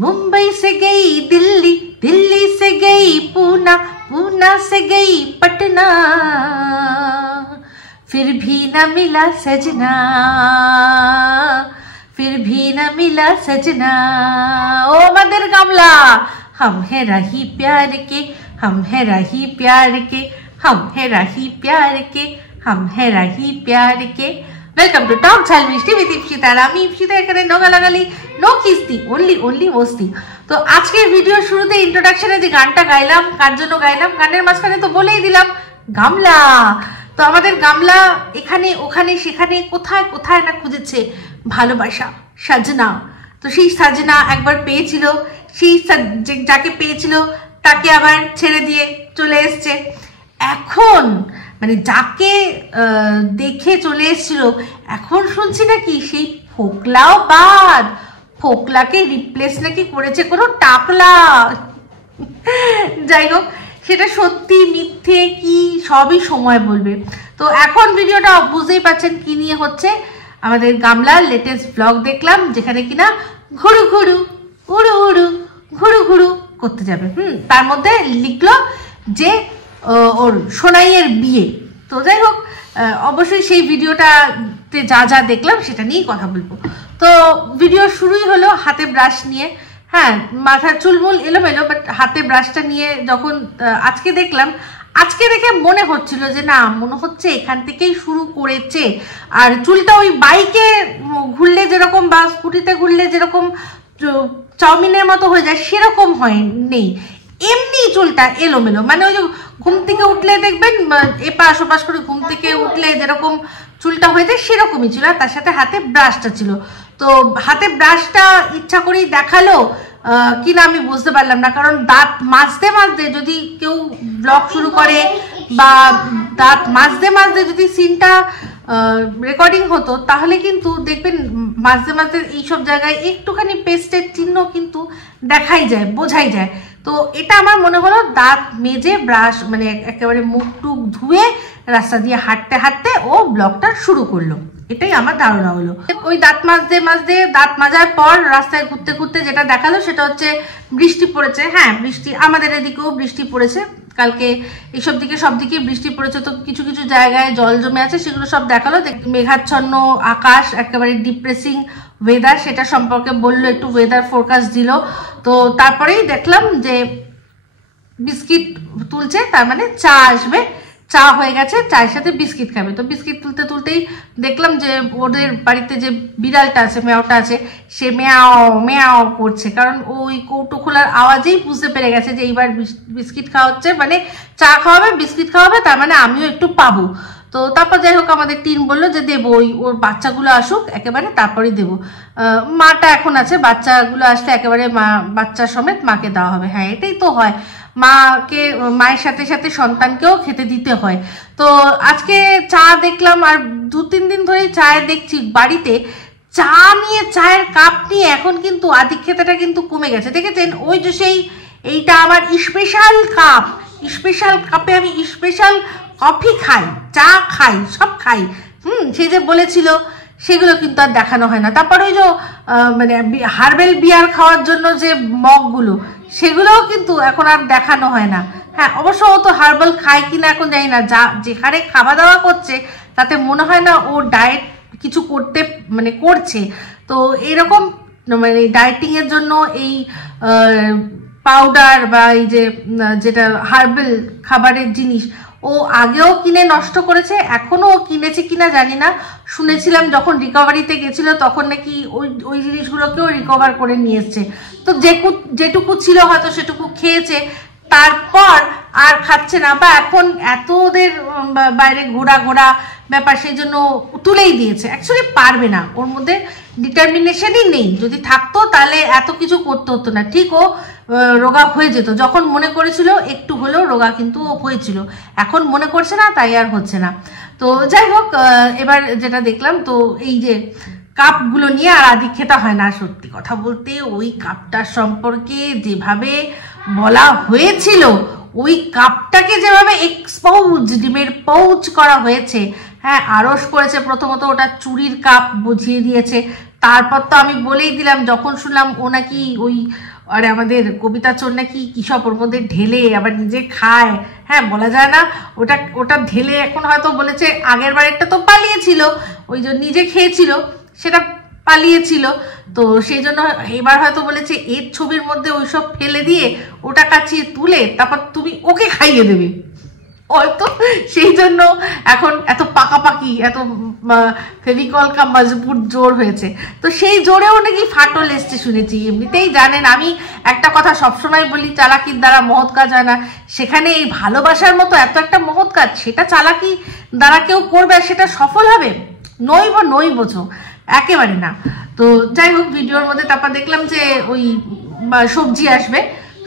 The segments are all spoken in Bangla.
मुंबई से गई दिल्ली, दिल्ली से गई पूना, पूना से गई पटना, फिर भी न मिला सजना, फिर भी न मिला सजना। ओ मदर कमला, हम है राही प्यार के, हम है राही प्यार के, हम है राही प्यार के, हम है राही प्यार के। वेलकम टू टॉक झाल मिष्टी विद इप्सिता। আমি ইপসিতা এখানে নো গালাগালি নো কিস্তি, অনলি মস্তি। তো আজকের ভিডিওর শুরুতে ইন্ট্রোডাকশনে যে গানটা গাইলাম, কার জন্য গাইলাম, গানের মাঝখানে তো বলেই দিলাম গামলা। তো আমাদের গামলা এখানে ওখানে সেখানে কোথায় কোথায় না খুঁজেছে ভালোবাসা, সাজনা। তো সেই সাজনা একবার পেয়েছিল, সেই যাকে পেয়েছিল তাকে আবার ছেড়ে দিয়ে চলে এসছে। এখন মানে যাকে দেখে চলে এসেছিল এখন শুনছি নাকি সেই ফোকলাও বাদ, ফোকলাকে রিপ্লেস নাকি করেছে কোনো টাকলা। যাই হোক, সেটা সত্যি মিথ্যে কি সবই সময় বলবে। তো এখন ভিডিওটা বুঝতেই পারছেন কি নিয়ে হচ্ছে। আমাদের গামলার লেটেস্ট ব্লগ দেখলাম, যেখানে কিনা ঘুরু ঘুরু উড়ু উড়ু ঘুরু ঘুরু করতে যাবে। তার মধ্যে লিখলো যে ওর সোনাইয়ের বিয়ে। তো যাই হোক, অবশ্যই সেই ভিডিওটাতে যা যা দেখলাম সেটা নিয়েই কথা বলবো। তো ভিডিও শুরুই হলো হাতে ব্রাশ নিয়ে। হ্যাঁ, মাথার চুলমুল এলোমেলো, বাট হাতে ব্রাশটা নিয়ে যখন আজকে দেখলাম, আজকে দেখে মনে হচ্ছিল যে না, মনে হচ্ছে এখান থেকেই শুরু করেছে। আর চুলটা ওই বাইকে ঘুরলে যেরকম বা স্কুটিতে ঘুরলে যেরকম চাউমিনের মতো হয়ে যায় সেরকম হয় নেই, এমনি চুলটা এলোমেলো। মানে ওই যে ঘুম থেকে উঠলে দেখবেন এপাশ ওপাশ করে ঘুম থেকে উঠলে যেরকম চুলটা হয়ে যায় সেরকমই ছিল। আর তার সাথে হাতে ব্রাশটা ছিল। তো হাতে ব্রাশটা ইচ্ছা করেই দেখালো কিনা আমি বুঝতে পারলাম না, কারণ দাঁত মাজতে মাজতে যদি কেউ ব্লগ শুরু করে বা দাঁত মাজতে মাজতে যদি সিনটা রেকর্ডিং হতো তাহলে কিন্তু দেখবেন মাঝে মাঝে এইসব জায়গায় একটুখানি পেস্টের চিহ্ন কিন্তু দেখাই যায়, বোঝাই যায়। তো এটা আমার মনে হলো দাঁত মেজে ব্রাশ মানে একেবারে মুখ টুক ধুয়ে রাস্তা দিয়ে হাঁটতে হাঁটতে ও ব্লগটা শুরু করলো, এটাই আমার ধারণা হলো। ওই দাঁত মাজতে মাজতে, দাঁত মাজার পর রাস্তায় ঘুরতে ঘুরতে যেটা দেখালো সেটা হচ্ছে বৃষ্টি পড়েছে। হ্যাঁ, বৃষ্টি আমাদের এদিকেও বৃষ্টি পড়েছে কালকে, এইসব দিকে সব দিকে বৃষ্টি পড়েছে। তো কিছু কিছু জায়গায় জল জমে আছে, সেগুলো সব দেখালো। মেঘাচ্ছন্ন আকাশ, একেবারে ডিপ্রেসিং ওয়েদার, সেটা সম্পর্কে বললো, একটু ওয়েদার ফোরকাস্ট দিল। তো তারপরেই দেখলাম যে বিস্কিট তুলছে, তার মানে চা আসবে, চা হয়ে গেছে, চায়ের সাথে বিস্কিট খাবে। তো বিস্কিট তুলতে তুলতেই দেখলাম যে ওদের বাড়িতে যে বিড়ালটা আছে, মেয়াওটা আছে, সে মেয়াও মেয়াও করছে, কারণ ওই কৌটো খোলার আওয়াজেই বুঝতে পেরে গেছে যে এইবার বিস্কিট খাওয়া হচ্ছে, মানে চা খাওয়াবে, বিস্কিট খাওয়াবে, তার মানে আমিও একটু পাবো। তো তারপর যাই হোক আমাদের টিম বললো যে দেবো, ওর বাচ্চাগুলো আসুক একেবারে তারপরেই দেবো। মাটা এখন আছে, বাচ্চাগুলো আসলে একেবারে মা বাচ্চা সমেত মাকে দেওয়া হবে। হ্যাঁ, এটাই তো হয়, মাকে মায়ের সাথে সাথে সন্তানকেও খেতে দিতে হয়। তো আজকে চা দেখলাম, আর 2-3 দিন ধরেই চায় দেখছি বাড়িতে চা নিয়ে, চায়ের কাপ নিয়ে এখন কিন্তু আধিক্যতাটা কিন্তু কমে গেছে। দেখেছেন, ওই যে সেই এইটা আমার স্পেশাল কাপ, স্পেশাল কাপে আমি স্পেশাল কফি খাই, চা খাই, সব খাই। সে যে বলেছিল সেগুলো কিন্তু আর দেখানো হয় না। তারপর ওই যে মানে হার্বেল বিয়ার খাওয়ার জন্য যে মগগুলো, সেগুলোও কিন্তু এখন আর দেখানো হয় না। হ্যাঁ, অবশ্য ও তো হার্বাল খায় কিনা এখন জানি না, যা যেখানে খাওয়া দাওয়া করছে তাতে মনে হয় না ও ডায়েট কিছু করতে মানে করছে। তো এরকম মানে ডায়েটিং এর জন্য এই পাউডার বা এই যে যেটা হার্বাল খাবারের জিনিস ও আগেও কিনে নষ্ট করেছে, এখনো ও কিনেছে কিনা জানি না। শুনেছিলাম যখন রিকভারিতে গেছিল তখন নাকি ওই জিনিসগুলোকেও রিকভার করে নিয়ে এসছে। তো যেটুকু ছিল হয়তো সেটুকু খেয়েছে, তারপর আর খাচ্ছে না, বা এখন এত ওদের বাইরে ঘোরা ব্যাপার, সেই জন্য তুলেই দিয়েছে। অ্যাকচুয়ালি পারবে না, ওর মধ্যে ডিটারমিনেশনই নেই। যদি থাকতো তাহলে এত কিছু করতে হতো না। ঠিক ও রোগা হয়ে যেত, যখন মনে করেছিল একটু হলেও রোগা কিন্তু হয়েছিল, এখন মনে করছে না, তাই আর হচ্ছে না। তো যাই হোক, এবার যেটা দেখলাম, তো এই যে কাপগুলো নিয়ে আর আধিক্যতা হয় না। সত্যি কথা বলতে ওই কাপটার সম্পর্কে যেভাবে বলা হয়েছিল, ওই কাপটাকে যেভাবে এক্সপোজ, ডিমের পাউচ করা হয়েছে, হ্যাঁ, আড়স করেছে। প্রথমত ওটা চুরির কাপ বুঝিয়ে দিয়েছে, তারপর তো আমি বলেই দিলাম, যখন শুনলাম ও নাকি ওই আরে আমাদের কবিতা চোর নাকি কি সব ওর মধ্যে ঢেলে আবার নিজে খায়, হ্যাঁ বলা যায় না, ওটা ঢেলে এখন হয়তো বলেছে আগের বারেরটা তো পালিয়েছিল, ওই যে নিজে খেয়েছিল সেটা পালিয়েছিল, তো সেই জন্য এবার হয়তো বলেছে এর ছবির মধ্যে ওইসব ফেলে দিয়ে ওটা কাচিয়ে তুলে তারপর তুমি ওকে খাইয়ে দেবে, হয়তো সেই জন্য এখন এত পাকাপাকি, এত ফেভিকল কা মজবুত জোর হয়েছে। তো সেই জোরেও নাকি ফাটল এসছে শুনেছি। এমনিতেই জানেন আমি একটা কথা সবসময় বলি, চালাকির দ্বারা মহৎ কাজ হয় না, সেখানে এই ভালোবাসার মতো এত একটা মহৎ কাজ সেটা চালাকি দ্বারা কেউ করবে সেটা সফল হবে নই বোঝো, একেবারে না। তো যাই হোক, ভিডিওর মধ্যে তারপর দেখলাম যে ওই সবজি আসবে,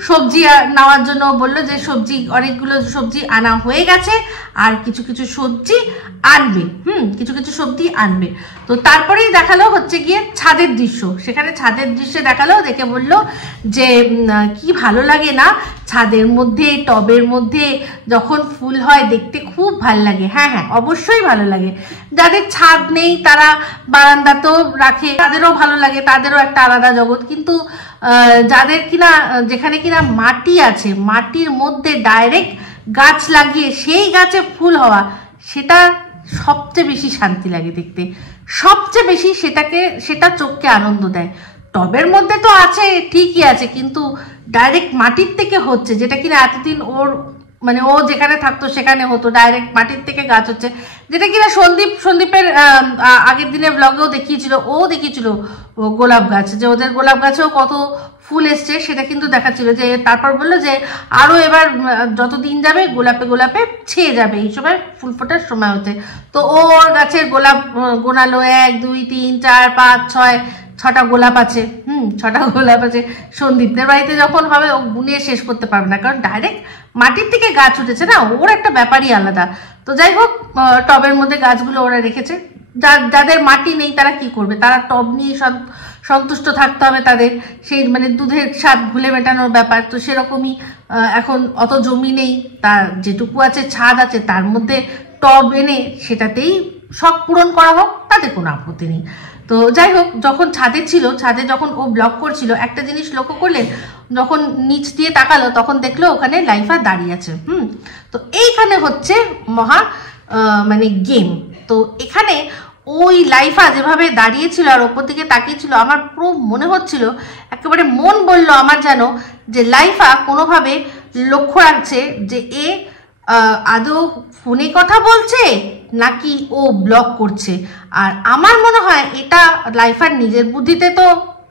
সবজি নেওয়ার জন্য বললো যে সবজি অনেকগুলো সবজি আনা হয়ে গেছে আর কিছু কিছু সবজি আনবে, কিছু কিছু সবজি আনবে। তো তারপরেই দেখালো হচ্ছে গিয়ে ছাদের দৃশ্য, সেখানে ছাদের দৃশ্যে দেখালো, দেখে বললো যে কি ভালো লাগে না ছাদের মধ্যে টবের মধ্যে যখন ফুল হয় দেখতে খুব ভালো লাগে। হ্যাঁ হ্যাঁ অবশ্যই ভালো লাগে, যাদের ছাদ নেই তারা বারান্দাতেও রাখে, তাদেরও ভালো লাগে, তাদেরও একটা আলাদা জগৎ। কিন্তু যাদের কিনা যেখানে কিনা মাটি আছে, মাটির মধ্যে ডাইরেক্ট গাছ লাগিয়ে সেই গাছে ফুল হওয়া, সেটা সবচেয়ে বেশি শান্তি লাগে দেখতে, সবচেয়ে বেশি সেটা চোখকে আনন্দ দেয়। টবের মধ্যে তো আছে ঠিকই আছে, কিন্তু ডাইরেক্ট মাটির থেকে হচ্ছে, যেটা কিনা এতদিন ওর মানে ও যেখানে থাকতো সেখানে হতো, ডাইরেক্ট মাটির থেকে গাছ হচ্ছে, যেটা কিনা সন্দীপের আগের দিনে ব্লগেও দেখিয়েছিল, গোলাপ গাছ, যে ওদের গোলাপ গাছেও কত ফুল এসছে সেটা কিন্তু দেখাচ্ছিল। যে তারপর বললো যে আরো এবার যত দিন যাবে গোলাপে ছেয়ে যাবে, এই সময় ফুল ফোটার সময় হচ্ছে। তো ওর গাছের গোলাপ গোনালো 1 2 3 4 5 6 6টা গোলাপ আছে, 6টা গোলাপ আছে। সন্দীপদের বাড়িতে যখন হবে ও গুনে শেষ করতে পারবে না, কারণ ডাইরেক্ট মাটির থেকে গাছ উঠেছে না, ওর একটা ব্যাপারই আলাদা। তো যাই হোক, টবের মধ্যে গাছগুলো ওরা রেখেছে। যাদের মাটি নেই তারা কি করবে, তারা টব নিয়ে সন্তুষ্ট থাকতে হবে তাদের, সেই মানে দুধের স্বাদ ভুলে মেটানোর ব্যাপার। তো সেরকমই এখন অত জমি নেই, তার যেটুকু আছে ছাদ আছে তার মধ্যে টব এনে সেটাতেই শখ পূরণ করা হোক, তাতে কোনো আপত্তি নেই। তো যাই হোক, যখন ছাদে ছিল, ছাদে যখন ও ব্লগ করছিল একটা জিনিস লক্ষ্য করলেন, যখন নিচ দিয়ে তাকালো তখন দেখলো ওখানে লাইফা দাঁড়িয়ে আছে। তো এইখানে হচ্ছে মহা মানে গেম। তো এখানে ওই লাইফা যেভাবে দাঁড়িয়েছিল আর ওপর দিকে তাকিয়েছিল, আমার পুরো মনে হচ্ছিল, একেবারে মন বলল আমার যেন, যে লাইফা কোনোভাবে লক্ষ্য রাখছে যে এ আদৌ ফোনে কথা বলছে নাকি ও ব্লগ করছে। আর আমার মনে হয় এটা লাইফার নিজের বুদ্ধিতে তো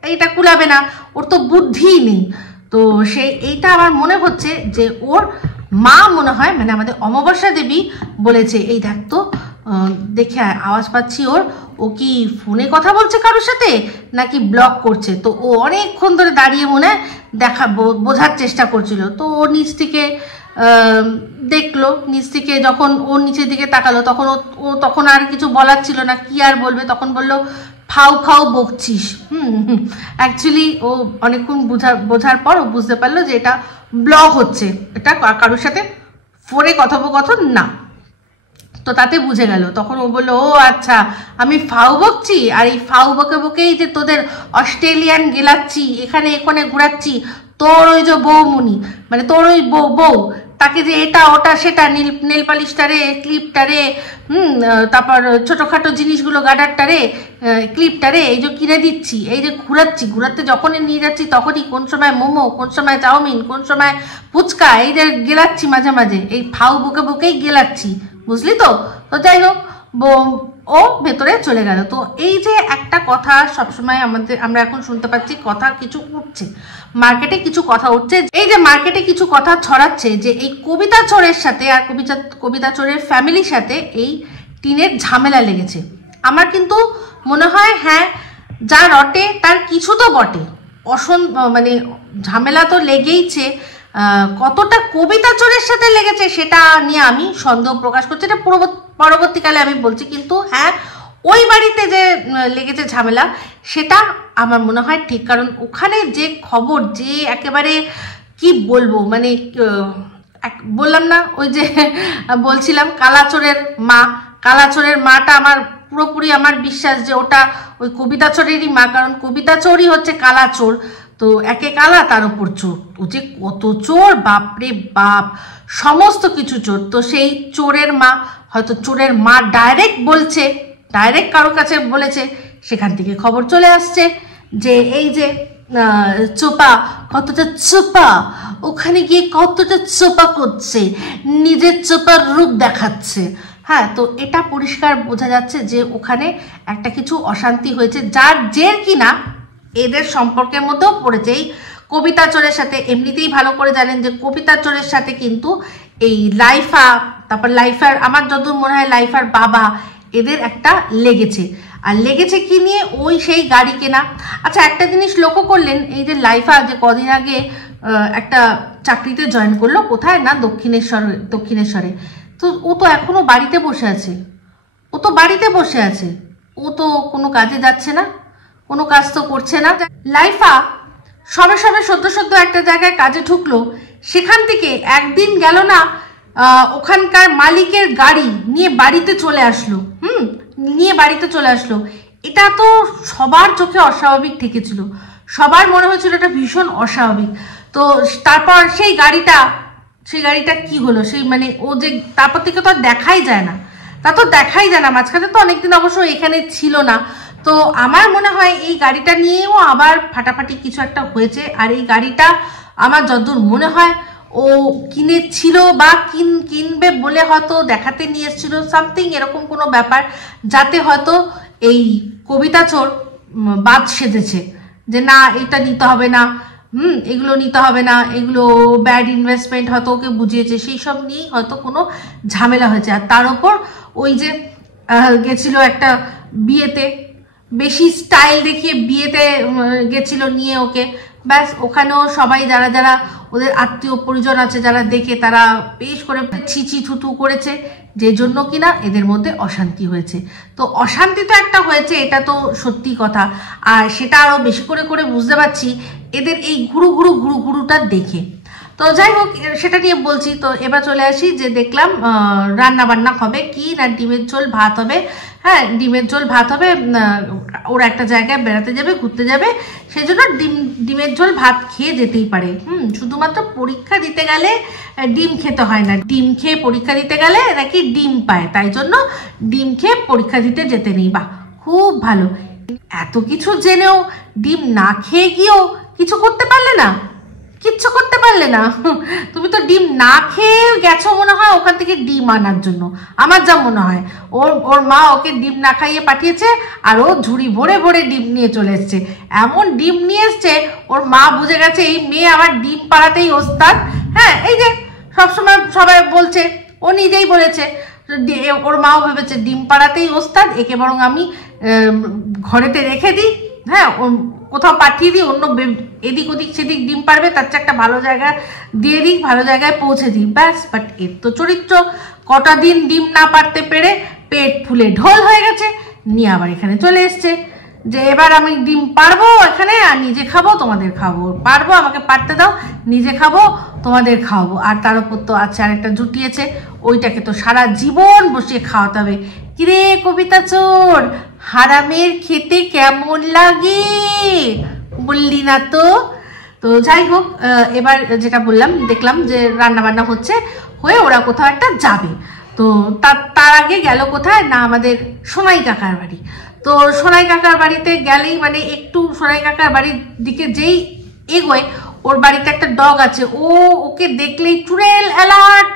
এইটা কুলাবে না, ওর তো বুদ্ধিই নেই। তো এইটা আমার মনে হচ্ছে যে ওর মা মনে হয়, মানে আমাদের অমাবস্যা দেবী বলেছে, এই দেখ তো দেখে আওয়াজ পাচ্ছি ও কি ফোনে কথা বলছে কারোর সাথে নাকি ব্লগ করছে। তো ও অনেকক্ষণ ধরে দাঁড়িয়ে মনে হয় বোঝার চেষ্টা করছিল। তো ও নিচ থেকে দেখলো, নিচ থেকে যখন ওর নিচের দিকে তাকালো তখন ও তখন আর কিছু বলার ছিল না, কি আর বলবে, তখন বললো ফাউ বকছিস। অ্যাকচুয়ালি ও অনেকক্ষণ বোঝার পর ও বুঝতে পারলো যে এটা ব্লগ হচ্ছে, এটা কারোর সাথে ফোনে কথোপকথন না। তো তাতে বুঝে গেল, তখন ও বললো ও আচ্ছা আমি ফাউ বকছি, আর এই ফাউ বকেই যে তোদের অস্ট্রেলিয়ান গেলাচ্ছি, এখানে ঘুরাচ্ছি, তোর ওই যে বৌমুনি মানে তোর ওই বউ তাকে যে এটা ওটা সেটা নেল পালিশটা রে, ক্লিপটা রে, তারপর ছোটোখাটো জিনিসগুলো গার্ডারটা রে, ক্লিপটা রে, এই যে কিনে দিচ্ছি, এই যে ঘুরাতে যখনই নিয়ে যাচ্ছি তখনই কোন সময় মোমো, কোন সময় চাউমিন, কোন সময় ফুচকা, এই যে গেলাচ্ছি মাঝে মাঝে, এই ফাউ বকেই গেলাচ্ছি, বুঝলি তো। তো যাই হোক, ও ভেতরে চলে গেল। তো এই যে একটা কথা সবসময় আমরা এখন শুনতে পাচ্ছি, কথা কিছু উঠছে মার্কেটে, কিছু কথা উঠছে, এই যে মার্কেটে কিছু কথা ছড়াচ্ছে যে এই কবিতা চোরের সাথে আর কবিতা চোরের ফ্যামিলির সাথে এই টিনের ঝামেলা লেগেছে। আমার কিন্তু মনে হয় হ্যাঁ, যা রটে তার কিছু তো বটে, মানে ঝামেলা তো লেগেইছে। কতটা কবিতা চোরের সাথে লেগেছে সেটা নিয়ে আমি সন্দেহ প্রকাশ করছি, এটা পরবর্তীকালে আমি বলছি। কিন্তু হ্যাঁ, ওই বাড়িতে যে লেগেছে ঝামেলা সেটা আমার মনে হয় ঠিক, কারণ ওখানে যে খবর, যে একেবারে কি বলবো, মানে বললাম না ওই যে বলছিলাম কালাচোরের মাটা আমার পুরোপুরি আমার বিশ্বাস যে ওটা ওই কবিতা চোরেরই মা, কারণ কবিতা চোরই হচ্ছে কালা চোর, তো একে কালা তার উপর চোর, ও যে কত চোর, বাপরে বাপ, সমস্ত কিছু চোর। তো সেই চোরের মা, হয়তো চোরের মা ডাইরেক্ট বলছে, ডাইরেক্ট কারোর কাছে বলেছে, সেখান থেকে খবর চলে আসছে যে এই যে চোপা কতটা চোপা, ওখানে গিয়ে কতটা চোপা করছে, নিজের চোপার রূপ দেখাচ্ছে। হ্যাঁ, তো এটা পরিষ্কার বোঝা যাচ্ছে যে ওখানে একটা কিছু অশান্তি হয়েছে, যার জের কিনা এদের সম্পর্কের মধ্যেও পড়েছে। এই কবিতা চোরের সাথে, এমনিতেই ভালো করে জানেন যে কবিতা চোরের সাথে কিন্তু এই লাইফা, তারপর লাইফার, আমার যতদূর মনে হয় লাইফার বাবা, এদের একটা লেগেছে। আর লেগেছে কি নিয়ে? ওই সেই গাড়ি কেনা। আচ্ছা, একটা জিনিস লক্ষ্য করলেন, এই যে লাইফা যে কদিন আগে একটা চাকরিতে জয়েন করলো, কোথায় না দক্ষিণেশ্বরে, তো ও তো এখনো বাড়িতে বসে আছে, ও তো বাড়িতে বসে আছে, ও তো কোনো কাজে যাচ্ছে না, কোনো কাজ তো করছে না। লাইফা সবে সদ্য একটা জায়গায় কাজে ঢুকলো, সেখান থেকে একদিন গেল না, ওখানকার মালিকের গাড়ি নিয়ে বাড়িতে চলে আসলো। এটা তো সবার চোখে অস্বাভাবিক ঠেকেছিল, সবার মনে হয়েছিল এটা ভীষণ অস্বাভাবিক। তো তারপর সেই গাড়িটা কি হলো, সেই মানে ও যে তারপর থেকে তো আর দেখাই যায় না, মাঝখানে তো অনেকদিন অবশ্য এখানে ছিল না। তো আমার মনে হয় এই গাড়িটা নিয়েও আবার ফাটাফাটি কিছু একটা হয়েছে। আর এই গাড়িটা আমার যতদূর মনে হয় ও কিনেছিল বা কিনবে বলে হয়তো দেখাতে নিয়ে এসেছিল, সামথিং এরকম কোনো ব্যাপার, যাতে হয়তো এই কবিতা চোর বাদ সেধেছে যে না, এটা নিতে হবে না, এগুলো নিতে হবে না, এগুলো ব্যাড ইনভেস্টমেন্ট, হয়তো ওকে বুঝিয়েছে, সেই সব নিয়েই হয়তো কোনো ঝামেলা হয়েছে। আর তার ওপর ওই যে গেছিল একটা বিয়েতে, বেশি স্টাইল দেখিয়ে বিয়েতে গেছিল নিয়ে ওকে, ব্যাস ওখানেও সবাই যারা ওদের আত্মীয় পরিজন আছে যারা দেখে, তারা বেশ করে ছিচি থুতু করেছে, যে জন্য কিনা এদের মধ্যে অশান্তি হয়েছে। তো অশান্তি তো একটা হয়েছে, এটা তো সত্যি কথা, আর সেটা আরও বেশি করে বুঝতে পারছি এদের এই ঘুরুটা দেখে। তো যাই হোক, সেটা নিয়ে বলছি। তো এবার চলে আসি যে দেখলাম রান্না বান্না হবে কি না, ডিমের ঝোল ভাত হবে। হ্যাঁ, ডিমের ঝোল ভাত হবে, ওরা একটা জায়গায় বেড়াতে যাবে, ঘুরতে যাবে, সেই জন্য ডিমের ঝোল ভাত খেয়ে যেতেই পারে। শুধুমাত্র পরীক্ষা দিতে গেলে ডিম খেতে হয় না, ডিম খেয়ে পরীক্ষা দিতে গেলে নাকি ডিম পায়, তাই জন্য ডিম খেয়ে পরীক্ষা দিতে যেতে নেই। বাহ, খুব ভালো। এত কিছু জেনেও ডিম না খেয়ে গিয়েও কিছু করতে পারলে না, কিচ্ছু করতে পারলে না। তুমি তো ডিম না খেয়ে গেছো মনে হয় ওখান থেকে ডিম আনার জন্য, আমার যা মনে হয়। ওর মা ওকে ডিম না খাইয়ে পাঠিয়েছে, আর ও ঝুড়ি ভরে ডিম নিয়ে চলে এসছে। এমন ডিম নিয়ে এসছে, ওর মা বুঝে গেছে এই মেয়ে আবার ডিম পাড়াতেই ওস্তাদ। হ্যাঁ, এই যে সবসময় সবাই বলছে, ও নিজেই বলেছে, ওর মাও ভেবেছে ডিম পাড়াতেই ওস্তাদ, একে বরং আমি ঘরেতে রেখে দিই, হ্যাঁ, কোথাও পাঠিয়ে দিই, অন্য এদিক ওদিক সেদিক ডিম পারবে, তার চেয়ে একটা ভালো জায়গা দিয়ে দিই, ভালো জায়গায় পৌঁছে দিই, ব্যাস। বাট এর তো চরিত্র, কটা দিন ডিম না পারতে পেরে পেট ফুলে ঢোল হয়ে গেছে, নিয়ে আবার এখানে চলে এসছে যে এবার আমি ডিম পারবো এখানে, আর নিজে খাবো তোমাদের খাবো, পারবো আমাকে পারতে দাও, নিজে খাবো তোমাদের খাওয়াবো। আর তার উপর তো আছে আরেকটা জুটিয়েছে, ওইটাকে তো সারা জীবন বসিয়ে খাওয়াতে হবে। কিরে কবিতা চোর, হারামের খেতে কেমন লাগে বললি না তো? তো যাই হোক, এবার যেটা বললাম, দেখলাম যে রান্না বান্না হয়ে ওরা কোথাও একটা যাবে। তো তার আগে গেল কোথায় না, আমাদের সোনাই কাকার বাড়ি। তো সোনাই কাকার বাড়িতে গেলেই মানে একটু সোনাই কাকার বাড়ির দিকে যেই এগোয়, ওর বাড়িতে একটা ডগ আছে, ওকে দেখলেই চুড়েল অ্যালার্ট,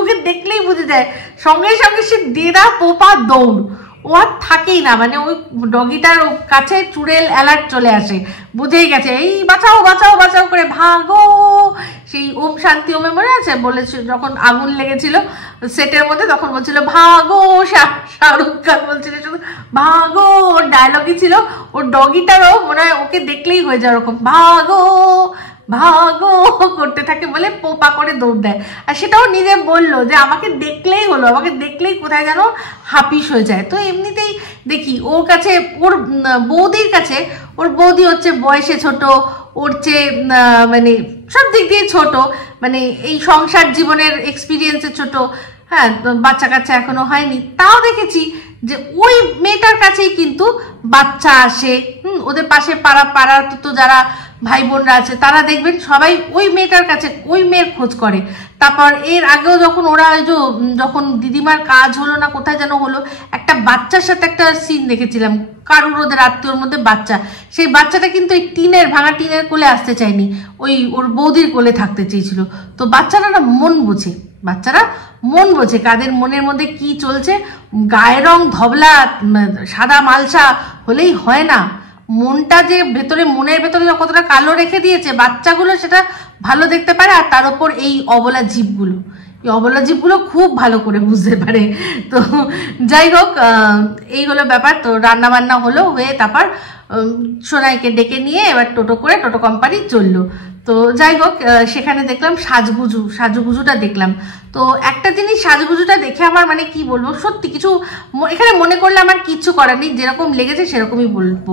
ওকে দেখলেই বুঝে যায়, সঙ্গে সঙ্গে সে ডেরা পোপা দৌড়, ও আর থাকেই না, মানে ওই ডগিটার কাছে চুড়েল অ্যালার্ট চলে আসে, বুঝেই গেছে এই বাঁচাও বাঁচাও বাঁচাও করে ভাগো। সেই ওম শান্তি ওমে মনে আছে বলেছিল, যখন আগুন লেগেছিল সেটের মধ্যে, তখন বলছিল ভাগো, শাহরুখ খান বলছিল শুধু ভাগো, ওর ডায়লগই ছিল। ওর ডগিটারও মনে হয় ওকে দেখলেই হয়ে যায় ওরকম ভাগো ভাগো করতে থাকে বলে পোপা করে দৌড় দেয়। আর সেটাও নিজে বললো যে আমাকে দেখলেই হলো, আমাকে দেখলেই কোথায় যেন হাপিস হয়ে যায়। তো এমনিতেই দেখি ওর কাছে, ওর বৌদির কাছে, ওর বৌদি হচ্ছে বয়সে ছোট, ওর চেয়ে মানে সব দিক দিয়ে ছোট, মানে এই সংসার জীবনের এক্সপিরিয়েন্সে ছোট। হ্যাঁ, বাচ্চা কাচ্চা এখনো হয়নি, তাও দেখেছি যে ওই মেয়েটার কাছেই কিন্তু বাচ্চা আসে। ওদের পাশে পাড়া তো যারা ভাই বোনরা আছে তারা দেখবেন সবাই ওই মেয়েটার কাছে ওই মেয়ের খোঁজ করে। তারপর এর আগেও যখন ওরা যখন দিদিমার কাজ হলো না কোথায় যেন হলো, একটা বাচ্চার সাথে একটা সিন দেখেছিলাম, কারুর ওদের আত্মীয়র মধ্যে বাচ্চা, সেই বাচ্চাটা কিন্তু এই ভাঙা টিনের কোলে আসতে চায়নি, ওর বৌদির কোলে থাকতে চেয়েছিল। তো বাচ্চারা না বাচ্চারা মন বোঝে কাদের মনের মধ্যে কি চলছে। গায়ের রং ধবলা সাদা মালসা হলেই হয় না, মনটা যে মনের ভেতরে কতটা কালো রেখে দিয়েছে বাচ্চাগুলো সেটা ভালো দেখতে পারে। আর তার উপর এই অবলা জীবগুলো খুব ভালো করে বুঝতে পারে। তো যাই হোক, এই হলো ব্যাপার। তো রান্না বান্না হয়ে তারপর সোনাইকে ডেকে নিয়ে এবার টোটো কোম্পানি চললো। তো যাই হোক, সেখানে দেখলাম সাজুগুজুটা দেখলাম। তো একটা জিনিস সাজুগুজুটা দেখে আমার মানে কি বলবো, সত্যি কিছু এখানে মনে করলে আমার কিচ্ছু করার নেই, যেরকম লেগেছে সেরকমই বলবো।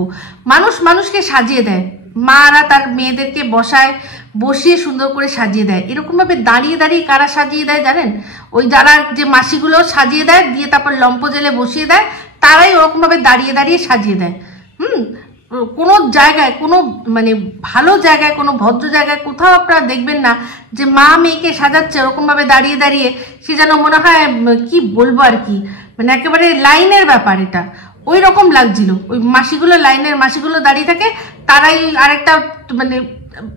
মানুষকে সাজিয়ে দেয়, মারা তার মেয়েদেরকে বসিয়ে সুন্দর করে সাজিয়ে দেয়। এরকম ভাবে দাঁড়িয়ে কারা সাজিয়ে দেয় জানেন? ওই যারা যে মাসিগুলো সাজিয়ে দেয় দিয়ে তারপর লম্প জেলে বসিয়ে দেয়, তারাই ওরকম ভাবে দাঁড়িয়ে সাজিয়ে দেয়। কোনো জায়গায়, কোনো মানে ভালো জায়গায়, কোনো ভদ্র জায়গায় কোথাও আপনারা দেখবেন না যে মা মেয়েকে সাজাচ্ছে ওরকম ভাবে দাঁড়িয়ে সে যেন মনে হয় কি বলবো আর কি, মানে একেবারে লাইনের ব্যাপার। এটা ওই রকম লাগছিল, ওই লাইনের মাসিগুলো দাঁড়িয়ে থাকে, তারাই আরেকটা মানে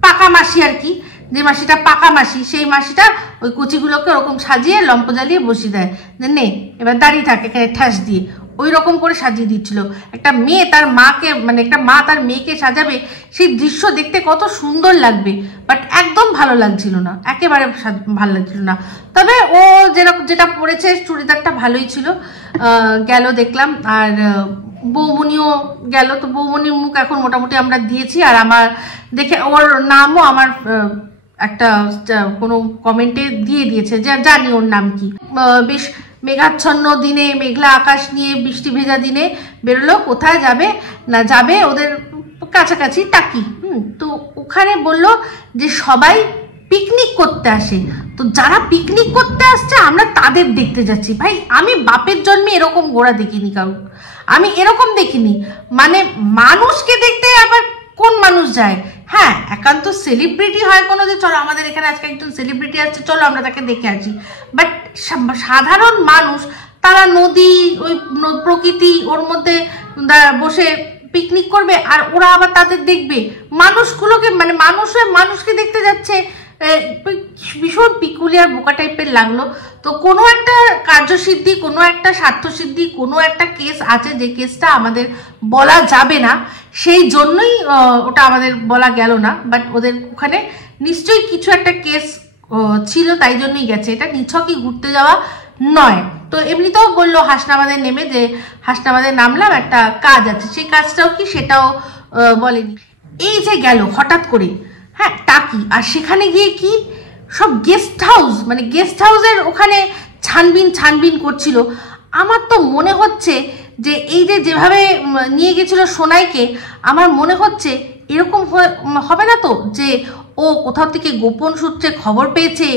পাকা মাসি আর কি, যে মাসিটা পাকা মাসি, সেই মাসিটা ওই কুচিগুলোকে ওরকম সাজিয়ে লম্প জ্বালিয়ে বসিয়ে দেয় যে নে এবার দাঁড়িয়ে থাকে এখানে ঠাস দিয়ে, ওই রকম করে সাজিয়ে দিচ্ছিল। একটা মেয়ে তার মাকে, মানে একটা মা তার মেয়েকে সাজাবে, সেই দৃশ্য দেখতে কত সুন্দর লাগবে, বাট একদম ভালো লাগছিল না, একেবারে ভালো লাগছিল না। তবে ও যেটা পরেছে চুড়িদারটা ভালোই ছিল, গেল দেখলাম। আর বৌমনিও গেল, তো বৌমনির মুখ এখন মোটামুটি আমরা দিয়েছি। আর আমার দেখে ওর নামও আমার একটা কোনো কমেন্টে দিয়ে দিয়েছে, যে জানি ওর নাম কি। বেশ মেঘাচ্ছন্ন দিনে, মেঘলা আকাশ নিয়ে বৃষ্টি ভেজা দিনে বেরোলো, কোথায় যাবে ওদের কাছাকাছি টাকি। তো ওখানে বললো যে সবাই পিকনিক করতে আসে, তো যারা পিকনিক করতে আসছে আমরা তাদের দেখতে যাচ্ছি। ভাই আমি বাপের জন্মে এরকম ঘোড়া দেখিনি কারণ, আমি এরকম দেখিনি। মানে মানুষকে দেখতে আবার কোন মানুষ যায়? হ্যাঁ, একান্ত সেলিব্রিটি হয় কোনো, যে চলো আমাদের এখানে আজকে একজন সেলিব্রিটি আসছে, চলো আমরা তাকে দেখে আসি। বাট সাধারণ মানুষ তারা নদী, ওই প্রকৃতি, ওর মধ্যে বসে পিকনিক করবে, আর ওরা আবার তাদের দেখবে। মানুষগুলোকে মানে মানুষকে দেখতে যাচ্ছে, ভীষণ পিকুলিয়ার বোকা টাইপের লাগলো। তো কোনো একটা কার্যসিদ্ধি, কোনো একটা স্বার্থসিদ্ধি, কোনো একটা কেস আছে, যে কেসটা আমাদের বলা যাবে না, সেই জন্যই ওটা আমাদের বলা গেল না। বাট ওদের ওখানে নিশ্চয়ই কিছু একটা কেস ছিল, তাই জন্যই গেছে। এটা নিছকই ঘুরতে যাওয়া নয়। তো এমনিতেও বললো হাসনাবাদে নেমে, যে হাসনাবাদে নামলাম, একটা কাজ আছে, সেই কাজটাও কি সেটাও বলেনি। এই যে গেল হঠাৎ করে, হ্যাঁ টাকি, আর সেখানে গিয়ে কি সব গেস্ট হাউসের ওখানে ছানবিন করছিল। আমার তো মনে হচ্ছে যে এই যেভাবে নিয়ে গেছিল সোনাইকে, আমার মনে হচ্ছে এরকম হবে না তো যে ও কোথাও থেকে গোপন সূত্রে খবর পেয়েছে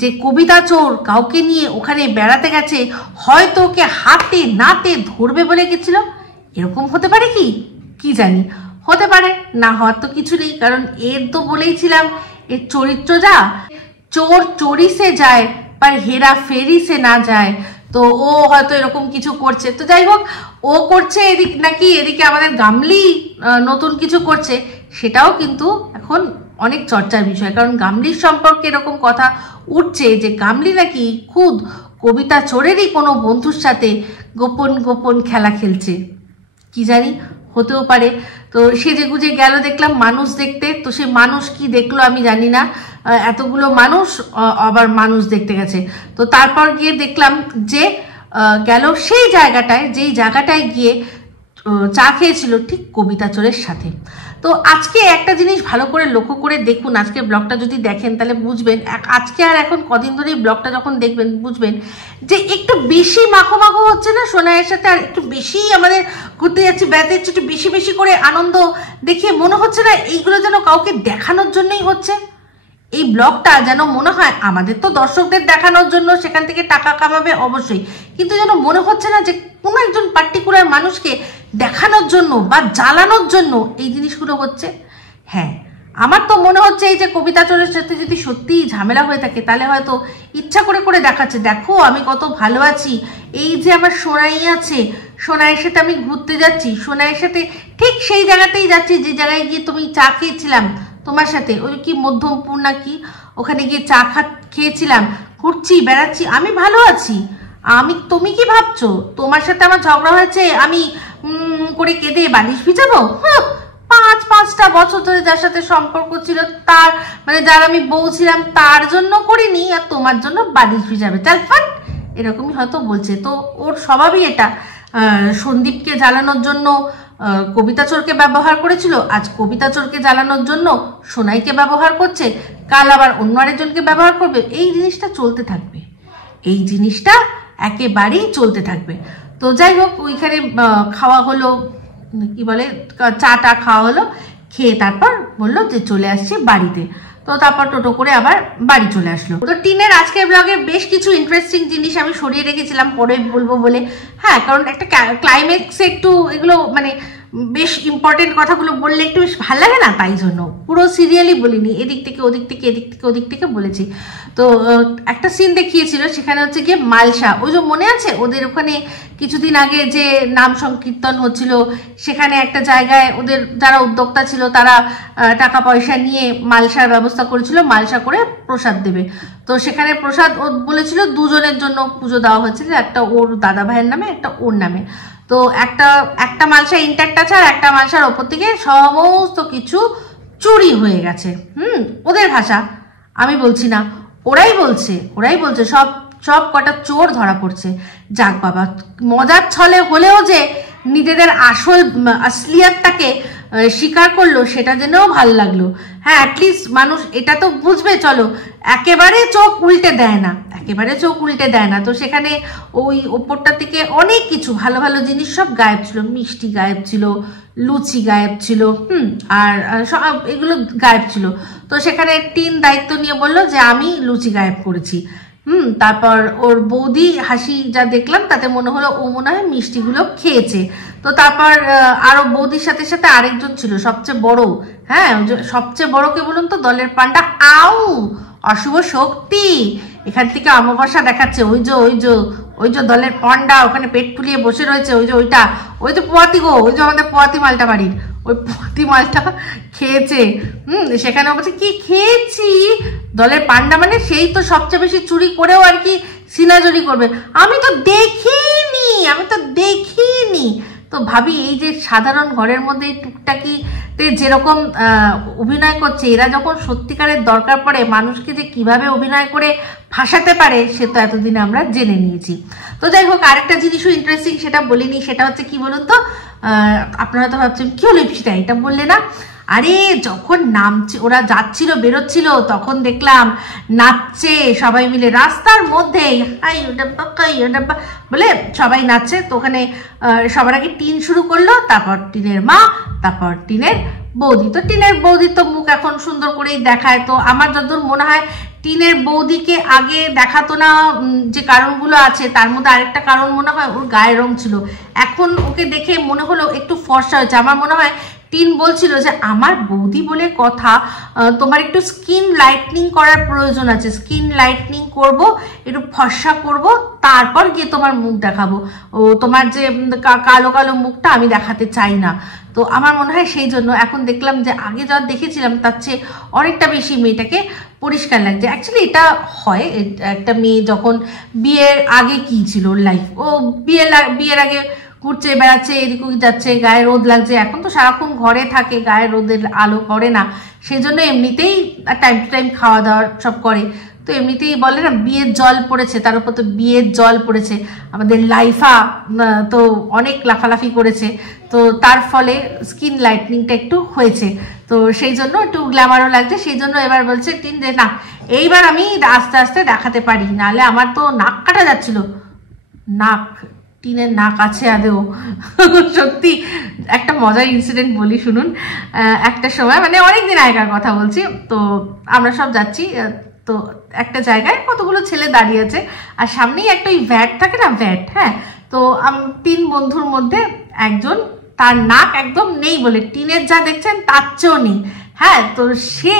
যে কবিতা চোর কাউকে নিয়ে ওখানে বেড়াতে গেছে, হয়তো ওকে হাতে নাতে ধরবে বলে গেছিল। এরকম হতে পারে কি জানি, হতে পারে, না হওয়ার তো কিছু নেই। কারণ এর তো বলেইছিলাম, এর চরিত্র যা, চোর চোরি সে যায় पर हेरा फेरी से ना যায়। তো ও হয়তো এরকম কিছু করছে। তো যাই হোক, ও করছে এদিকে নাকি এদিকে আমাদের গামলি নতুন কিছু করছে, সেটাও কিন্তু এখন অনেক চর্চার বিষয়। কারণ গামলির সম্পর্কে এরকম কথা উঠছে যে গামলি নাকি খুদ কবিতা চোরেরই কোনো বন্ধুর সাথে গোপন গোপন খেলা খেলছে। কি জানি, হতেও পারে। তো সেজে গুজে গেল দেখলাম মানুষ দেখতে। তো সে মানুষ কি দেখলো আমি জানি না, এতগুলো মানুষ আবার মানুষ দেখতে গেছে। তো তারপর গিয়ে দেখলাম যে গেল সেই জায়গাটায়, যেই জায়গাটায় গিয়ে চা খেয়েছিল ঠিক কবিতা চোরের সাথে। তো আজকে একটা জিনিস ভালো করে লক্ষ্য করে দেখুন, আজকে ব্লগটা যদি দেখেন তাহলে বুঝবেন, আজকে আর এখন কদিন ধরে এই ব্লগটা যখন দেখবেন বুঝবেন যে একটু বেশি মাখো মাখো হচ্ছে না সোনাইয়ের সাথে, আর একটু বেশি আমাদের ঘুরতে যাচ্ছি বেড়াতে যাচ্ছি, একটু বেশি বেশি করে আনন্দ দেখিয়ে মনে হচ্ছে না এইগুলো যেন কাউকে দেখানোর জন্যই হচ্ছে। এই ব্লগটা যেন মনে হয় আমাদের তো দর্শকদের দেখানোর জন্য, সেখান থেকে টাকা কামাবে অবশ্যই, কিন্তু যেন মনে হচ্ছে না যে কোনো একজন পার্টিকুলার মানুষকে দেখানোর জন্য বা জ্বালানোর জন্য এই জিনিসগুলো হচ্ছে। হ্যাঁ, আমার তো মনে হচ্ছে এই যে কবিতা চোরের সাথে যদি সত্যিই ঝামেলা হয়ে থাকে তাহলে হয়তো ইচ্ছা করে করে দেখাচ্ছে, দেখো আমি কত ভালো আছি, এই যে আমার সোনাই আছে, সোনাইয়ের সাথে আমি ঘুরতে যাচ্ছি, সোনাইয়ের সাথে ঠিক সেই জায়গাতেই যাচ্ছি যে জায়গায় গিয়ে তুমি চা খেয়েছিলাম তোমার সাথে, ওই কি মধ্যমপুর না কি, ওখানে গিয়ে চা খেয়েছিলাম, ঘুরছি বেড়াচ্ছি, আমি ভালো আছি। তুমি কি ভাবছো তোমার সাথে আমার ঝগড়া হয়েছে আমি করে কেঁদে বালিশ ভিজাবো? 5-5টা বছর ধরে যার সাথে সম্পর্ক ছিল, তার মানে যার আমি বউ ছিলাম তার জন্য করিনি, আর তোমার জন্য বালিশ ভিজাবে, চাল ফাট, এরকমই হয়তো বলছে। তো ওর স্বভাবই এটা, সন্দীপকে জ্বালানোর জন্য কবিতা চোরকে ব্যবহার করেছিল, আজ কবিতা চোরকে জ্বালানোর জন্য সোনাইকে ব্যবহার করছে, কাল আবার অন্য আরেকজনকে ব্যবহার করবে। এই জিনিসটা চলতে থাকবে, এই জিনিসটা একেবারেই চলতে থাকবে। তো যাই হোক, ওইখানে খাওয়া হলো, কি বলে, চাটা খাওয়া হলো, খেয়ে তারপর বললো যে চলে আসছি বাড়িতে। তো তারপর টোটো করে আবার বাড়ি চলে আসলো। তো টিনের আজকের ব্লগে বেশ কিছু ইন্টারেস্টিং জিনিস আমি সরিয়ে রেখেছিলাম পরে বলবো বলে। হ্যাঁ, কারণ একটা ক্লাইম্যাক্সে একটু এগুলো মানে বেশ ইম্পর্টেন্ট কথাগুলো বললে একটু বেশ ভালো লাগে না, তাই জন্য পুরো সিরিয়ালই বলিনি, এদিক থেকে ওদিক থেকে এদিক থেকে ওদিক থেকে বলেছি। তো একটা সিন দেখিয়েছিল, সেখানে হচ্ছে গিয়ে মালসা, ওই যে মনে আছে ওদের ওখানে কিছুদিন আগে যে নাম সংকীর্তন হচ্ছিল, সেখানে একটা জায়গায় ওদের যারা উদ্যোক্তা ছিল তারা টাকা পয়সা নিয়ে মালসার ব্যবস্থা করেছিল, মালসা করে প্রসাদ দেবে। তো সেখানে প্রসাদ ও বলেছিল দুজনের জন্য পুজো দেওয়া হয়েছিল, একটা ওর দাদা ভাইয়ের নামে, একটা ওর নামে। তো একটা মালসা ইন্ট্যাক্ট আছে, আর একটা মালসার ওপর থেকে সমস্ত কিছু চুরি হয়ে গেছে। ওদের ভাষা, আমি বলছি না, ওরাই বলছে সব কটা চোর ধরা পড়ছে। যাক বাবা, মজার ছলে হলেও যে নিজেদের আসলিয়াতটাকে স্বীকার করলো, সেটা জেনেও ভাল লাগলো। হ্যাঁ, অ্যাটলিস্ট মানুষ এটা তো বুঝবে, চলো একেবারে চোখ উল্টে দেয় না। তো সেখানে ওই ওপরটা থেকে অনেক কিছু ভালো ভালো জিনিস সব গায়েব ছিল, মিষ্টি গায়েব ছিল, লুচি গায়েব ছিল, আর সব এগুলো গায়েব ছিল। তো সেখানে টিন দায়িত্ব নিয়ে বললো যে আমি লুচি গায়েব করেছি। তারপর ওর বৌদি হাসি যা দেখলাম তাতে মনে হলো ও মনে হয় মিষ্টিগুলো খেয়েছে। তো তারপর আরো বৌদির সাথে সাথে আরেকজন ছিল সবচেয়ে বড়, হ্যাঁ সবচেয়ে বড় কে বলুন তো, দলের পান্ডা অশুভ শক্তি। এখান থেকে অমাবস্যা দেখাচ্ছে, ওই যে দলের পান্ডা ওখানে পেট ফুলিয়ে বসে রয়েছে, ওই যে পোয়াতি গো, ওই যে আমাদের পোয়াতি মালটা বাড়ির, ওই পোয়াতি মালটা খেয়েছে। সেখানে বলছে কি খেয়েছি, দলের পান্ডা মানে সেই তো সবচেয়ে বেশি চুরি করেও আর কি সিনাজুরি করবে। আমি তো দেখিনি। তো ভাবি, এই যে সাধারণ ঘরের মধ্যে টুকটাকিতে যেরকম অভিনয় করছে, এরা যখন সত্যিকারের দরকার পড়ে মানুষকে যে কিভাবে অভিনয় করে ফাঁসাতে পারে, সে তো এতদিনে আমরা জেনে নিয়েছি। তো যাই হোক, আরেকটা জিনিসও ইন্টারেস্টিং, সেটা বলিনি, সেটা হচ্ছে কি বলুন তো, আপনারা তো ভাবছেন কি হলো সেটা, এটা বললে না। আরে যখন ওরা যাচ্ছিল বেরোচ্ছিল, তখন দেখলাম নাচছে সবাই মিলে রাস্তার মধ্যে, বলে সবাই নাচছে। তো ওখানে সবার আগে টিন শুরু করলো, তারপর টিনের মা, তারপর টিনের বৌদি। তো টিনের বৌদি তো মুখ এখন সুন্দর করেই দেখায়। তো আমার যতদূর মনে হয় টিনের বৌদিকে আগে দেখাতো না, যে কারণগুলো আছে তার মধ্যে আরেকটা কারণ মনে হয় ওর গায়ের রং ছিল। এখন ওকে দেখে মনে হলো একটু ফর্সা হয়েছে। আমার মনে হয় টিন বলছিল যে আমার বৌদি বলে কথা, তোমার একটু স্কিন লাইটনিং করার প্রয়োজন আছে, স্কিন লাইটনিং করব, একটু ফর্সা করব, তারপর গিয়ে তোমার মুখ দেখাবো। তোমার যে কালো কালো মুখটা আমি দেখাতে চাই না। তো আমার মনে হয় সেই জন্য এখন দেখলাম যে আগে যা দেখেছিলাম তার চেয়ে অনেকটা বেশি মেয়েটাকে পরিষ্কার লাগছে। অ্যাকচুয়ালি এটা হয়, একটা মেয়ে যখন বিয়ের আগে কি ছিল লাইফ, ও বিয়ের আগে ঘুরছে বেড়াচ্ছে, এদিক ওদিক যাচ্ছে, গায়ে রোদ লাগছে, এখন তো সারাক্ষণ ঘরে থাকে, গায়ে রোদের আলো করে না, সেই জন্য এমনিতেই টাইম টু টাইম খাওয়া দাওয়া সব করে। তো এমনিতেই বলে না বিয়ের জল পড়েছে, তার উপর তো বিয়ের জল পড়েছে, আমাদের লাইফা তো অনেক লাফালাফি করেছে, তো তার ফলে স্কিন লাইটনিংটা একটু হয়েছে, তো সেই জন্য একটু গ্ল্যামারও লাগছে। সেই জন্য এবার বলছে টিন যে না, এইবার আমি আস্তে আস্তে দেখাতে পারি, নাহলে আমার তো নাক কাটা যাচ্ছিল। নাক টিনের নাক আছে আদেও? সত্যি একটা মজার ইনসিডেন্ট বলি শুনুন। একটা সময় মানে অনেকদিন আগেকার কথা বলছি, তো আমরা সব যাচ্ছি, তো একটা জায়গায় কতগুলো ছেলে দাঁড়িয়ে আছে আর সামনেই একটা ওই ভ্যাট থাকে না, ভ্যাট, হ্যাঁ। তো 3 বন্ধুর মধ্যে একজন, তার নাক একদম নেই বলে টিনের যা দেখছেন তার চেয়েও নেই, হ্যাঁ। তো সে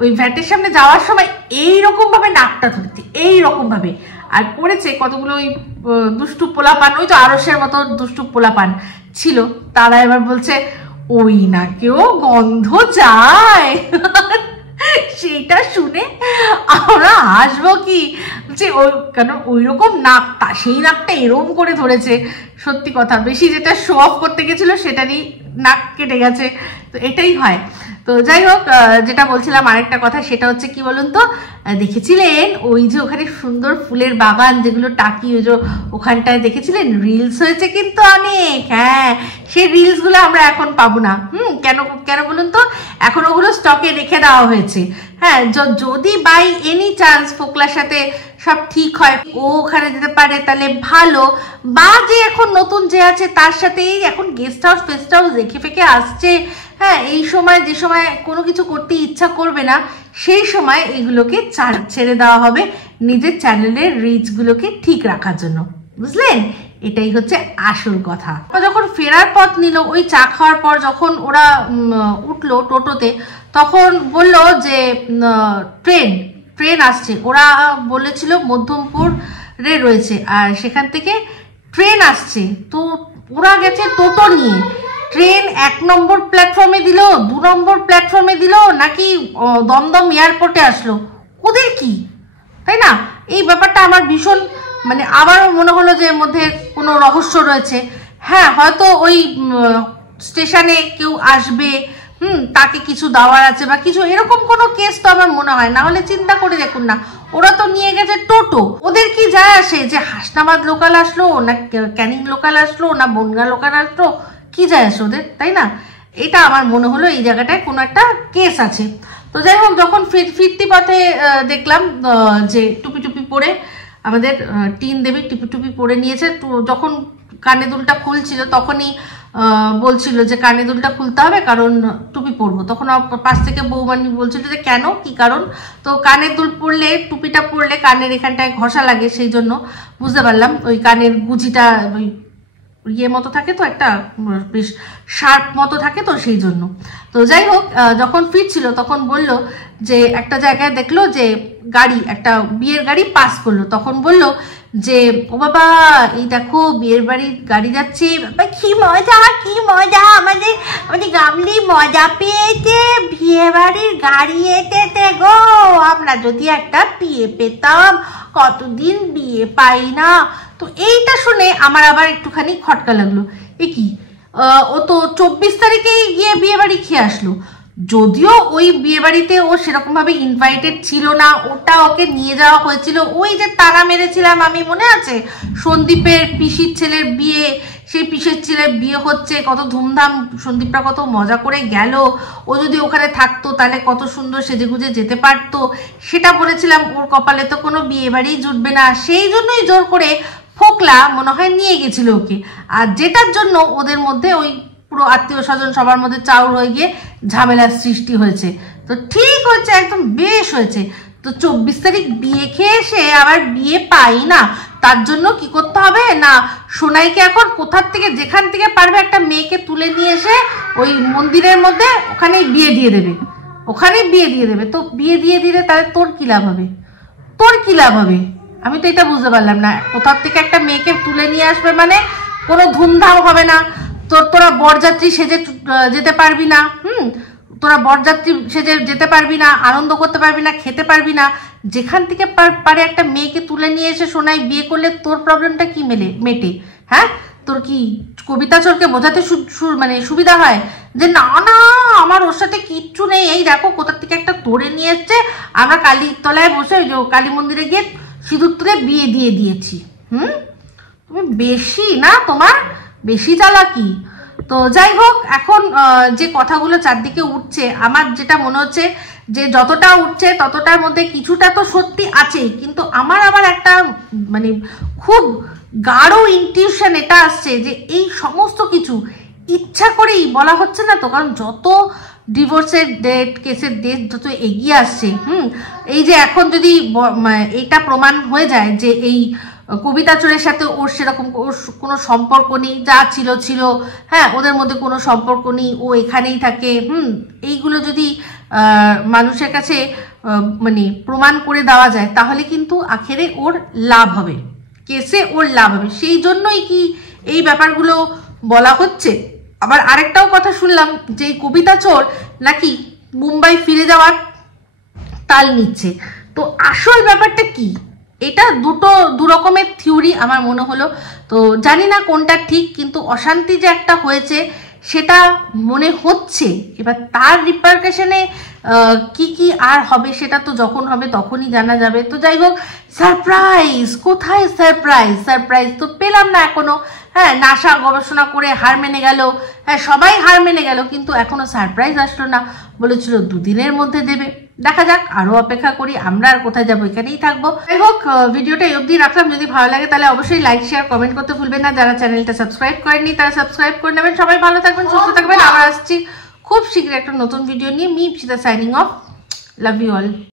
ওই ভ্যাটের সামনে যাওয়ার সময় এইরকম ভাবে নাকটা ধরছে, এইরকম ভাবে, আর পড়েছে কতগুলো ওই দুষ্টু পোলাপান, ওই তো আরসের মতো দুষ্টু পোলাপান ছিল, তারা এবার বলছে ওই নাকেও গন্ধ যায়। সেটা শুনে আমরা হাসবো কি, যে ওই কেন ওই রকম নাক, সেই নাকটা এরকম করে ধরেছে। সত্যি কথা, বেশি যেটা শো অফ করতে গেছিল সেটারই নাক কেটে গেছে, তো এটাই হয়। তো যাই হোক, যেটা বলছিলাম আরেকটা কথা, সেটা হচ্ছে কি বলুন তো, দেখেছিলেন ওই যে ওখানে সুন্দর ফুলের বাগান যেগুলো টাকি, ওই যে ওখানটায় দেখেছিলেন রিলস হয়েছে কিন্তু অনেক, হ্যাঁ। সেই রিলসগুলো আমরা এখন পাবো না। কেন কেন বলুন তো, এখন ওগুলো স্টকে রেখে দেওয়া হয়েছে, হ্যাঁ। যদি বাই এনি চান্স ফোকলার সাথে সব ঠিক হয়, ও ওখানে যেতে পারে তাহলে ভালো, বা যে এখন নতুন যে আছে তার সাথেই এখন গেস্ট হাউস ফেস্ট হাউস দেখে ফেকে আসছে, হ্যাঁ। এই সময় যে সময় কোনো কিছু করতে ইচ্ছা করবে না, সেই সময় এগুলোকে ছেড়ে দেওয়া হবে নিজের চ্যানেলের রিচগুলোকে ঠিক রাখার জন্য, বুঝলেন? এটাই হচ্ছে আসল কথা। যখন ফেরার পথ নিল, ওই চা খাওয়ার পর যখন ওরা উঠলো টোটোতে, তখন বলল যে ট্রেন আসছে। ওরা বলেছিল মধ্যমপুরে রয়েছে আর সেখান থেকে ট্রেন আসছে, তো ওরা গেছে টোটো নিয়ে। ট্রেন 1 নম্বর প্ল্যাটফর্মে দিল, 2 নম্বর প্ল্যাটফর্মে দিল, নাকি দমদম এয়ারপোর্টে আসলো, ওদের কি, তাই না? এই ব্যাপারটা আমার ভীষণ, মানে আবারও মনে হলো যে এর মধ্যে কোনো রহস্য রয়েছে। হ্যাঁ, হয়তো ওই স্টেশনে কেউ আসবে, তাকে কিছু দেওয়ার আছে বা কিছু, এরকম কোনো কেস তো আমার মনে হয় না। হলে চিন্তা করে দেখুন না, ওরা তো নিয়ে গেছে টোটো, ওদের কি যায় আসে যে হাসনাবাদ লোকাল আসলো না ক্যানিং লোকাল আসলো না বনগা লোকাল আসলো, কি যায় আসে ওদের, তাই না? এটা আমার মনে হলো এই জায়গাটায় কোনো একটা কেস আছে। তো যাই হোক, যখন ফিরতি পথে দেখলাম যে টুপি পরে আমাদের টিন দেবী টুপি পরে নিয়েছে। তো যখন কানে দুলটা খুলছিল তখনই বলছিল যে কানে দুলটা খুলতে হবে কারণ টুপি পরবো। তখন পাশ থেকে বৌমানি বলছিল যে কেন, কি কারণ? তো কানের দুল পরলে, টুপিটা পরলে কানের এখানটায় ঘষা লাগে, সেই জন্য বুঝতে পারলাম। ওই কানের গুজিটা ওই ইয়ে মতো থাকে, তো একটা বেশ শার্প মতো থাকে, তো সেই জন্য। তো যাই হোক, যখন ফিরছিল তখন বলল যে একটা জায়গায় দেখলো যে গাড়ি, একটা বিয়ের গাড়ি পাস করলো, তখন বলল যে ও বাবা, এই দেখো বিয়ের বাড়ির গাড়ি যাচ্ছে, বাবা কি মজা, কি মজা, আমাদের গামলি মজা পেয়েছে, বিয়ে বাড়ির গাড়ি এসেছে গো, আমরা যদি একটা বিয়ে পেতাম, কতদিন বিয়ে পাই না। তো এইটা শুনে আমার আবার একটুখানি খটকা লাগলো, এ কি, ও তো 24 তারিখেই গিয়ে বিয়ে বাড়ি খেয়ে আসলো। যদিও ওই বিয়ে বাড়িতে ও সেরকম ভাবে ইনভাইটেড ছিল না, ওটা ওকে নিয়ে যাওয়া হয়েছিল, ওই যে তারা মেরেছিলাম আমি, মনে আছে? সন্দীপের পিসির ছেলের বিয়ে, সেই পিসের ছেলের বিয়ে হচ্ছে, কত ধুমধাম, সন্দীপটা কত মজা করে গেল, ও যদি ওখানে থাকতো তাহলে কত সুন্দর সেজেগুজে যেতে পারতো, সেটা বলেছিলাম। ওর কপালে তো কোনো বিয়ে বাড়ি জুটবে না, সেই জন্যই জোর করে ফোকলা মনে হয় নিয়ে গেছিল ওকে, আর যেটার জন্য ওদের মধ্যে ওই পুরো আত্মীয় স্বজন সবার মধ্যে চাউর হয়ে গিয়ে ঝামেলার সৃষ্টি হয়েছে। তো ঠিক হচ্ছে, একদম বেশ হয়েছে। তো 24 তারিখ বিয়ে খেয়ে এসে আবার বিয়ে পাই না, তার জন্য কি করতে হবে না, সোনাইকে এখন কোথার থেকে যেখান থেকে পারবে একটা মেয়েকে তুলে নিয়ে এসে ওই মন্দিরের মধ্যে ওখানেই বিয়ে দিয়ে দেবে, ওখানেই বিয়ে দিয়ে দেবে। তো বিয়ে দিয়ে দিলে তাহলে তোর কি লাভ হবে, তোর কি লাভ হবে? আমি তো এটা বুঝতে পারলাম না। কোথার থেকে একটা মেয়েকে তুলে নিয়ে আসবে মানে কোনো ধুমধাম হবে না, তোরা বরযাত্রী সেজে যেতে পারবি না, তোরা বরযাত্রী সেজে যেতে পারবি না, আনন্দ করতে পারবি না, খেতে পারবি না। যেখান থেকে পারে একটা মেয়েকে তুলে নিয়ে এসে সোনাই বিয়ে করলে তোর প্রবলেমটা কি মেটে? হ্যাঁ, তোর কি কবিতা চোরকে বোঝাতে মানে সুবিধা হয় যে না না আমার ওর সাথে কিচ্ছু নেই, এই দেখো কোথার থেকে একটা তোরে নিয়ে এসছে, আমরা কালীর তলায় বসে ওই যে কালী মন্দিরে গিয়ে সিঁদুর তুলে বিয়ে দিয়ে দিয়েছি। তুমি বেশি না, তোমার বেশি চালাকি। তো যাই হোক, এখন যে কথাগুলো চারদিকে উঠছে, আমার যেটা মনে হচ্ছে যে যতটা উঠছে ততটার মধ্যে কিছুটা তো সত্যি আছে, কিন্তু আমার আবার একটা মানে খুব গাঢ় ইনটিউশন এটা আসছে যে এই সমস্ত কিছু ইচ্ছা করেই বলা হচ্ছে না তো, কারণ যত ডিভোর্সের ডেট কেসের ডেট যত এগিয়ে আসছে, এই যে এখন যদি এইটা প্রমাণ হয়ে যায় যে এই কবিতা চোরের সাথে ওর সেরকম কোনো সম্পর্ক নেই, যা ছিল ছিল, হ্যাঁ ওদের মধ্যে কোনো সম্পর্ক নেই, ও এখানেই থাকে, এইগুলো যদি মানুষের কাছে মানে প্রমাণ করে দেওয়া যায়, তাহলে কিন্তু আখেরে ওর লাভ হবে, কেসে ওর লাভ হবে। সেই জন্যই কি এই ব্যাপারগুলো বলা হচ্ছে। আবার আরেকটাও কথা শুনলাম যে কবিতা চোর নাকি মুম্বাই ফিরে যাওয়ার তাল নিচ্ছে। তো আসল ব্যাপারটা কি, এটা দু রকমের থিওরি আমার মনে হলো। তো জানি না কোনটা ঠিক, কিন্তু অশান্তি যে একটা হয়েছে সেটা মনে হচ্ছে। এবার তার রিপারকেশনে কি কি আর হবে সেটা তো যখন হবে তখনই জানা যাবে। তো যাই হোক, সারপ্রাইজ কোথায়, সারপ্রাইজ তো পেলাম না এখনো। হ্যাঁ, নাসা গবেষণা করে হার মেনে গেল, হ্যাঁ সবাই হার মেনে গেল, কিন্তু এখনো সারপ্রাইজ আসলো না। বলেছিল 2 দিনের মধ্যে দেবে, দেখা যাক, আরো অপেক্ষা করি। আমরা আর কোথায় যাবো, এখানেই থাকবো। যাই হোক, ভিডিওটা এই অবধি রাখলাম। যদি ভালো লাগে তাহলে অবশ্যই লাইক শেয়ার কমেন্ট করতে ভুলবেন না। যারা চ্যানেলটা সাবস্ক্রাইব করেননি তারা সাবস্ক্রাইব করে নেবেন। সবাই ভালো থাকবেন, সুস্থ থাকবেন। আবার আসছি খুব শীঘ্রই একটা নতুন ভিডিও নিয়ে। Me Ipsita signing off. Love you all.